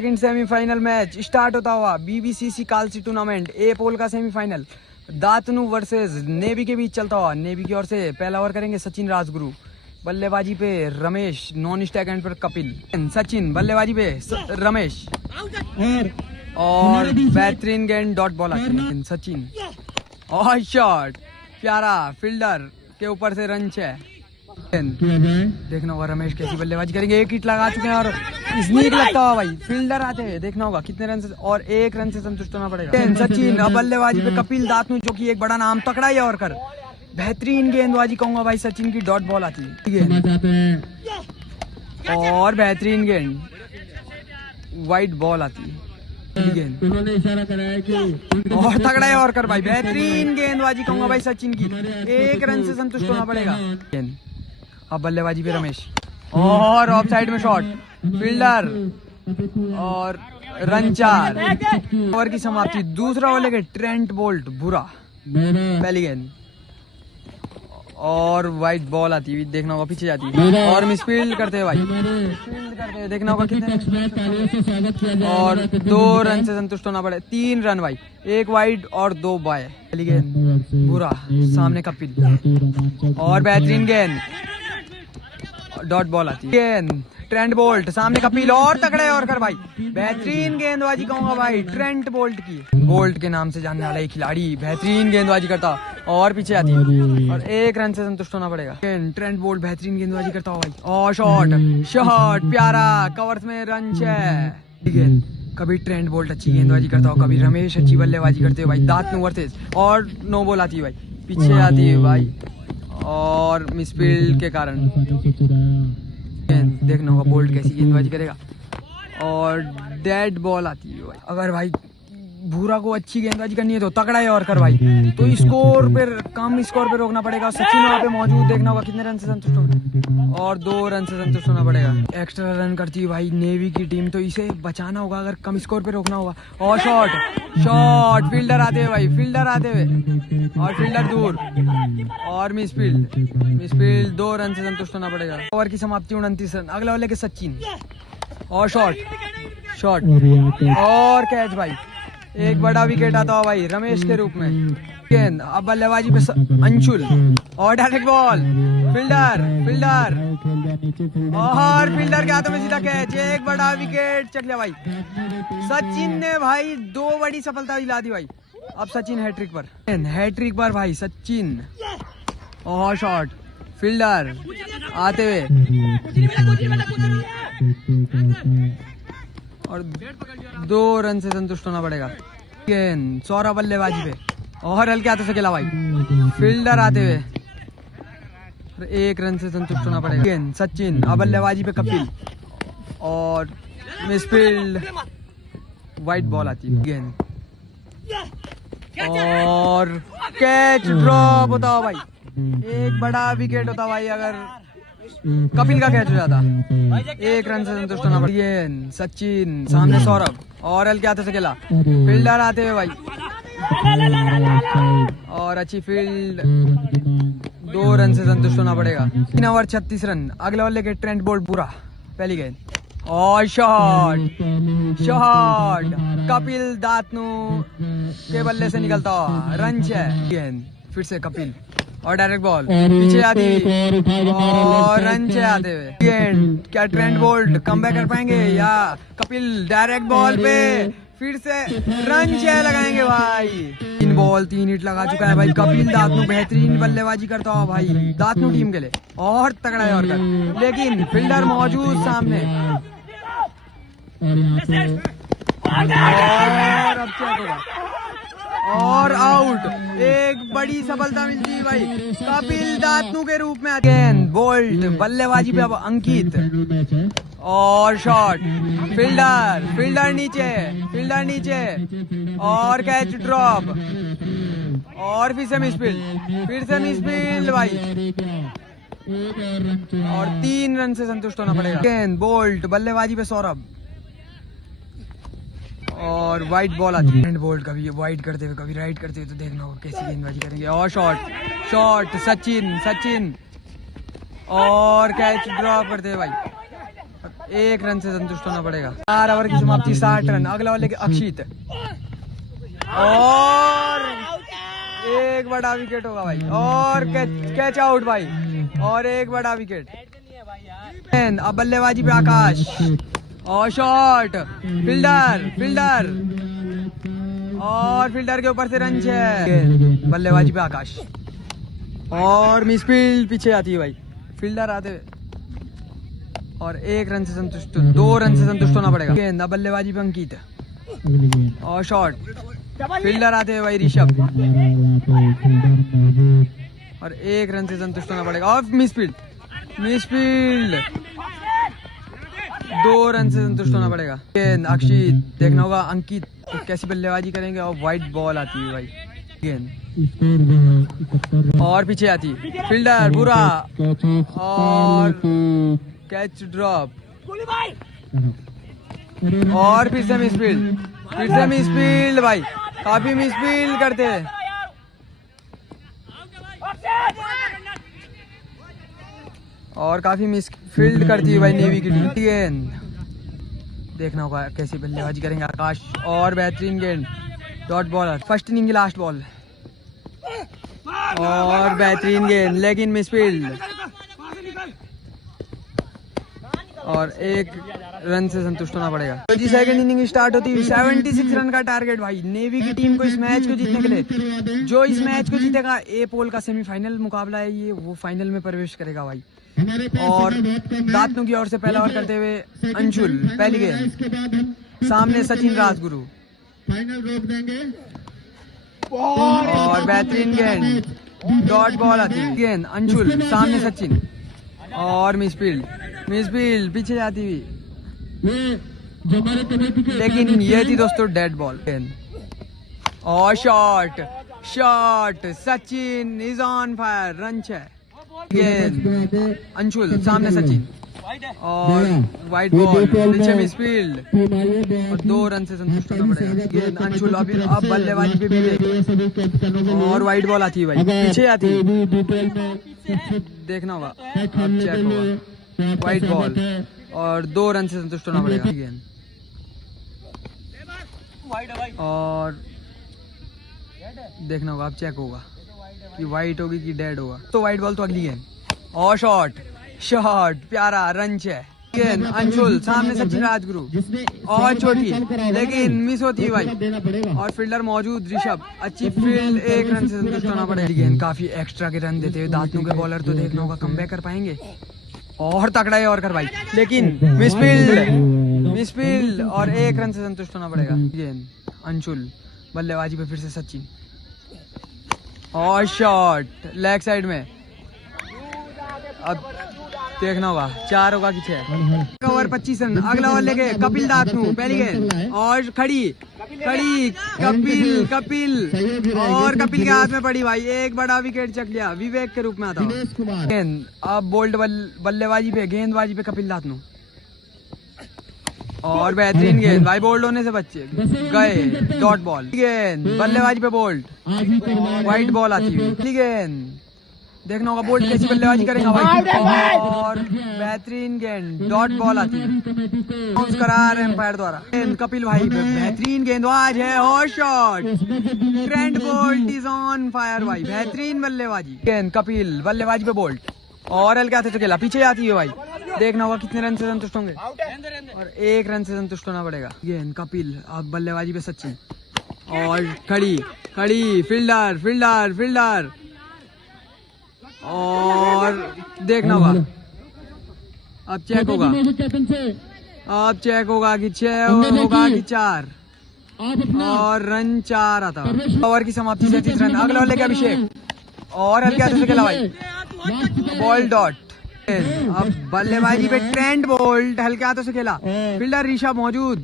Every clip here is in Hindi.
सेकंड सेमीफाइनल मैच स्टार्ट होता हुआ बीबीसीसी कालसी टूर्नामेंट ए पोल का सेमीफाइनल दातनू वर्सेस नेवी के बीच चलता हुआ। नेवी की ओर से पहला ओवर करेंगे सचिन राजगुरु, बल्लेबाजी पे रमेश, नॉन स्टैक एंड पर कपिल। सचिन बल्लेबाजी पे रमेश और बेहतरीन गेंद डॉट बॉल आती है। सचिन और शॉट प्यारा, फील्डर के ऊपर से रन है। देखना होगा रमेश कैसी बल्लेबाजी करेंगे। एक हिट लगा चुके हैं और स्नीक लगता हुआ भाई फील्डर आते हैं। देखना होगा कितने रन से, और एक रन से संतुष्ट होना पड़ेगा। सचिन अब बल्लेबाजी पे कपिल दातनू, जो कि एक बड़ा नाम तकड़ा ही और कर बेहतरीन गेंदबाजी कहूंगा भाई। सचिन की डॉट बॉल आती है और बेहतरीन गेंद वाइट बॉल आती है। उन्होंने इशारा कराया कि और तगड़ा है और कर भाई, बेहतरीन गेंदबाजी कहूंगा भाई सचिन की। एक रन से संतुष्ट होना पड़ेगा। अब बल्लेबाजी पे रमेश और ऑफ साइड में शॉट, फील्डर और रन 4। ओवर की समाप्ति। दूसरा ओवर लेके ट्रेंट बोल्ट बुरा, पहली गेंद और वाइट बॉल आती हुई। देखना होगा पीछे जाती है और मिसफील्ड करते हैं भाई, मिसफील्ड करते हैं। देखना होगा कितने, और 2 रन से संतुष्ट होना पड़े। 3 रन भाई, 1 वाइड और 2 बाय। पहली गेंद बुरा, सामने कपिल और बेहतरीन गेंद डॉट बॉल आती है। गेंद ट्रेंट बोल्ट, सामने कपिल और तगड़े और कर भाई, बेहतरीन गेंदबाजी कहूंगा भाई ट्रेंट बोल्ट की। बोल्ट के नाम से जानने वाला एक खिलाड़ी बेहतरीन गेंदबाजी करता और पीछे आती है और 1 रन से संतुष्ट होना पड़ेगा। ट्रेंट बोल्ट बेहतरीन गेंदबाजी करता हो भाई और शॉट प्यारा, कवर्स में रन 6। कभी ट्रेंट बोल्ट अच्छी गेंदबाजी करता हो, कभी रमेश अच्छी बल्लेबाजी करते हो भाई। दातनू वर्सेस और नो बॉल आती है भाई, पीछे आती है भाई और मिसफील्ड के कारण। देखना होगा बोल्ट कैसी गेंदबाजी करेगा और डेड बॉल आती है भाई। अगर भाई भूरा को अच्छी गेंदबाजी करनी है तो तगड़ा है और कर भाई, तो स्कोर पे कम स्कोर पे रोकना पड़ेगा। सचिन वहाँ पे मौजूद, देखना होगा कितने रन से संतुष्ट होगा और 2 रन से संतुष्ट होना पड़ेगा। एक्स्ट्रा रन करती है भाई नेवी की टीम, तो इसे बचाना होगा अगर कम स्कोर पे रोकना होगा। और शॉट फील्डर आते हुए भाई, फील्डर आते हुए और फील्डर दूर और मिसफील्ड 2 रन से संतुष्ट होना पड़ेगा। ओवर की समाप्ति 29 रन। अगला वाले के सचिन और शॉट और कैच भाई, एक बड़ा विकेट आता हुआ भाई रमेश के रूप में। गेंद अब बल्लेबाजी पे अंशुल और डायरेक्ट बॉल, फील्डर और फील्डर के हाथों में सीधा कैच। एक बड़ा विकेट चट लिया भाई। सचिन ने भाई 2 बड़ी सफलता दिला दी भाई। अब सचिन हैट्रिक पर भाई सचिन और शॉट, फील्डर आते हुए और 2 रन से संतुष्ट होना पड़ेगा। गेंद सौरभ बल्लेबाजी पे और हल्के हाथों से खेला भाई, फील्डर आते हुए 1 रन से संतुष्ट होना पड़ेगा। गेंद सचिन अब बल्लेबाजी पे कपिल और मिसफील्ड, वाइट बॉल आती है। गेंद और कैच ड्रॉप होता हो भाई, एक बड़ा विकेट होता भाई अगर कपिल का कैच हो जाता। 1 रन से संतुष्ट होना पड़ेगा। सचिन सामने सौरभ और हल्के हाथों से खेला, फील्डर आते हुए भाई और अच्छी फील्ड, 2 रन से संतुष्ट होना पड़ेगा। 3 ओवर 36 रन। अगला ओवर लेके ट्रेंट बोल्ट पूरा, पहली गेंद और शॉट कपिल दातनू के बल्ले से निकलता हुआ रन 6। गेंद फिर से कपिल और डायरेक्ट बॉल, पीछे आती और रन 6 आते हुए। गेंद क्या ट्रेंट बोल्ट कमबैक कर पाएंगे या कपिल डायरेक्ट बॉल पे फिर से रन 6 लगाएंगे भाई। 3 बॉल 3 हिट लगा चुका है भाई कपिल दातनू, बेहतरीन बल्लेबाजी करता हुआ भाई दातनू टीम के लिए और तगड़ा है और कर, लेकिन फील्डर मौजूद सामने और अब क्या होगा और आउट। एक बड़ी सफलता मिलती है भाई कपिल दातनू के रूप में। गेंद बोल्ट बल्लेबाजी पे अब अंकित और शॉट, फील्डर नीचे और कैच ड्रॉप और फिर से मिसफील्ड भाई और 3 रन से संतुष्ट होना पड़ेगा। गेंद बोल्ट बल्लेबाजी पे सौरभ और वाइट बॉल आती है। बोल्ट कभी वाइट करते हुए कभी राइट करते हुए, तो देखना होगा कैसी गेंदबाजी करेंगे। और शॉट सचिन और कैच ड्रॉप करते हुए भाई एक रन से संतुष्ट होना पड़ेगा। 4 ओवर की समाप्ति 60 रन। अगला वाले अक्षित और एक बड़ा विकेट होगा भाई और कैच आउट भाई और एक बड़ा विकेट। अब बल्लेबाजी पे आकाश और शॉट फील्डर और फील्डर के ऊपर से रन है। बल्लेबाजी पे आकाश और मिस फील्ड पीछे आती है भाई। फील्डर आते हुए और 1 रन से संतुष्ट 2 रन से संतुष्ट होना पड़ेगा। गेंद बल्लेबाजी पे अंकित और शॉट फील्डर आते हुए भाई ऋषभ और 1 रन से संतुष्ट होना पड़ेगा। और मिस फील्ड 2 रन से संतुष्ट होना पड़ेगा। गेंद अक्षित देखना होगा अंकित तो कैसी बल्लेबाजी करेंगे और व्हाइट बॉल आती है भाई। गेंद और पीछे आती फील्डर बुरा और कैच ड्रॉप और फिर से मिस फील्ड भाई काफी मिस फील्ड करते हैं और काफी मिस फील्ड करती है भाई नेवी की टीम। गेंद देखना होगा कैसी बल्लेबाजी करेंगे आकाश और बेहतरीन गेंद डॉट बॉलर फर्स्ट इनिंग की लास्ट बॉल और बेहतरीन गेंद लेकिन मिस फील्ड और 1 रन से संतुष्ट होना पड़ेगा। तो जी सेकंड इनिंग स्टार्ट होती है। 76 रन का टारगेट भाई नेवी की टीम को इस मैच को जीतने के लिए। जो इस मैच को जीतेगा ए पोल का सेमीफाइनल मुकाबला है ये वो फाइनल में प्रवेश करेगा भाई। और दांतों की ओर से पहला ओवर करते हुए अंशुल पहली गेंद सामने सचिन राजगुरु और बेहतरीन गेंद डॉट बॉल आती है। गेंद अंशुल सामने सचिन और मिस फील्ड पीछे जाती हुई लेकिन ये थी दोस्तों डेड बॉल। और shot Sachin is on fire run 6। गेंद अंशुल सामने सचिन और वाइट बॉल पीछे मिस फील्ड और 2 रन से संतुष्ट होना पड़ेगा। गेंद अंशुल अब बल्लेबाजी पे भी और वाइट बॉल आती है भाई पीछे आती है देखना होगा अब चेक होगा वाइट बॉल और 2 रन से संतुष्ट होना पड़ेगा। गेंद और देखना होगा अब चेक होगा कि वाइट होगी कि डेड होगा। तो वाइट बॉल तो अगली गेंद और शॉट प्यारा रन 6। गेंद अंशुल सामने सचिन राजगुरु और छोटी लेकिन मिस होती है भाई और फील्डर मौजूद ऋषभ अच्छी फील्ड 1 रन से संतुष्ट होना पड़ेगा। गेंद काफी एक्स्ट्रा के रन देते हुए दांतों के बॉलर तो देखना होगा कमबैक कर पाएंगे और तकड़ा है और कर भाई लेकिन मिस फील्ड और 1 रन से संतुष्ट होना पड़ेगा। गेंद अंशुल बल्लेबाजी पे फिर से सचिन और शॉट लेग साइड में अब देखना होगा 4 होगा कि 6 ओवर 25 रन। अगला ओवर लेके कपिल दातनू पहली गेंद और खड़ी कपिल और कपिल के हाथ में पड़ी भाई। एक बड़ा विकेट चक लिया विवेक के रूप में आता। गेंद अब बोल्ड बल्लेबाजी पे गेंदबाजी पे कपिल दातनू और बेहतरीन गेंद भाई बोल्ड होने से बच्चे गए डॉट बॉल। गेंद बल्लेबाजी पे बोल्ड वाइट बॉल आती हुई। गेंद देखना होगा बोल्ट कैसी बल्लेबाजी करेगा भाई और बेहतरीन गेंद डॉट बॉल आती है बाउंस करार एम्पायर द्वारा। कपिल भाई बेहतरीन गेंदबाज है और shot Trent Boult is on fire भाई बेहतरीन बल्लेबाजी। गेंद कपिल बल्लेबाजी पे बोल्ट और हल्के हाथों से खेला पीछे आती है भाई। देखना होगा कितने रन से संतुष्ट होंगे और 1 रन से संतुष्ट होना पड़ेगा। गेंद कपिल अब बल्लेबाजी पे सचिन और खड़ी फील्डर और देखना होगा अब चेक होगा कि 6 होगा कि 4 और रन 4 आता। ओवर की समाप्ति 37 रन। अगला लेके अभिषेक और हल्के हाथों से खेला भाई बॉल डॉट। अब बल्लेबाजी पे ट्रेंट बोल्ट हल्के हाथों से खेला फील्डर ऋषभ मौजूद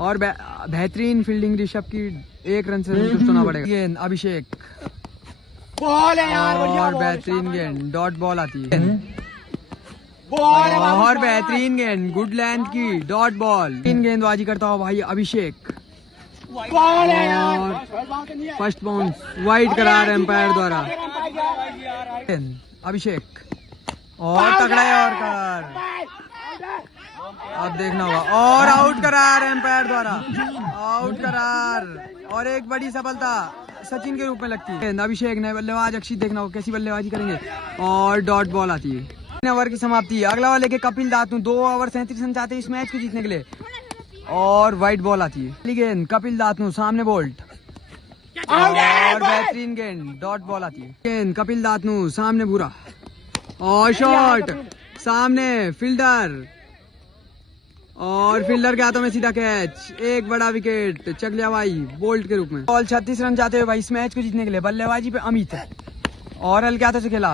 और बेहतरीन फील्डिंग ऋषभ की 1 रन से संतुष्ट होना पड़ेगा। गेंद अभिषेक और बेहतरीन गेंद डॉट बॉल आती है और बेहतरीन गेंद गुड लेंथ की डॉट बॉल। 3 गेंदबाजी करता हुआ भाई अभिषेक और फर्स्ट बाउंस वाइड करार एम्पायर द्वारा। अभिषेक और तगड़ा है और कर अब देखना होगा और आउट करार एम्पायर द्वारा, आउट करार और एक बड़ी सफलता सचिन के रूप में लगती है। अभिषेक ने बल्लेबाज अक्षित देखना होगा कैसी बल्लेबाजी करेंगे और डॉट बॉल आती है। 3 ओवर की समाप्ति। अगला ओवर लेके कपिल दातू 2 ओवर 37 रन चाहते हैं इस मैच को जीतने के लिए और व्हाइट बॉल आती है। गेंद कपिल दातू सामने बोल्ट और बेहतरीन गेंद डॉट बॉल आती है। गेंद कपिल दातू सामने बुरा और शॉट सामने फील्डर और फील्डर के हाथों में सीधा कैच। एक बड़ा विकेट चकलिया भाई बोल्ट के रूप में। बॉल 36 रन चाहते हुए भाई इस मैच को जीतने के लिए बल्लेबाजी पे अमित है और हल्के हाथों से खेला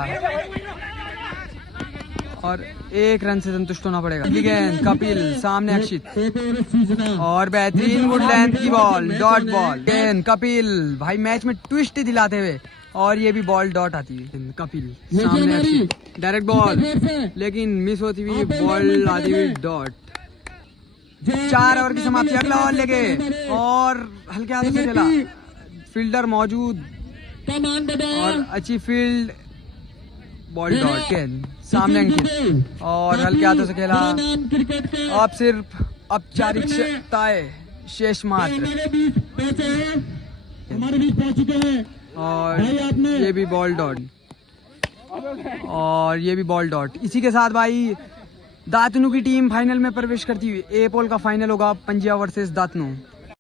और 1 रन से संतुष्ट होना पड़ेगा। गेंद कपिल सामने अक्षित और बेहतरीन गुड लेंथ की बॉल डॉट बॉल। गेंद कपिल भाई मैच में ट्विस्ट दिलाते हुए और ये भी बॉल डॉट आती है। कपिल सामने अक्षित डायरेक्ट बॉल लेकिन मिस होती हुई बॉल आती हुई डॉट। 4 ओवर की समाप्ति। अगला बॉल लेके और हल्के हाथों से खेला फील्डर मौजूद और अच्छी फील्ड बॉल डॉट। गेंद सामने अंकित और हल्के हाथों से खेला। अब सिर्फ औपचारिकताएं शेष मात्र और ये भी बॉल डॉट और ये भी बॉल डॉट। इसी के साथ भाई दातनू की टीम फाइनल में प्रवेश करती हुई ए पोल का फाइनल होगा पंजाब वर्सेस दातनू।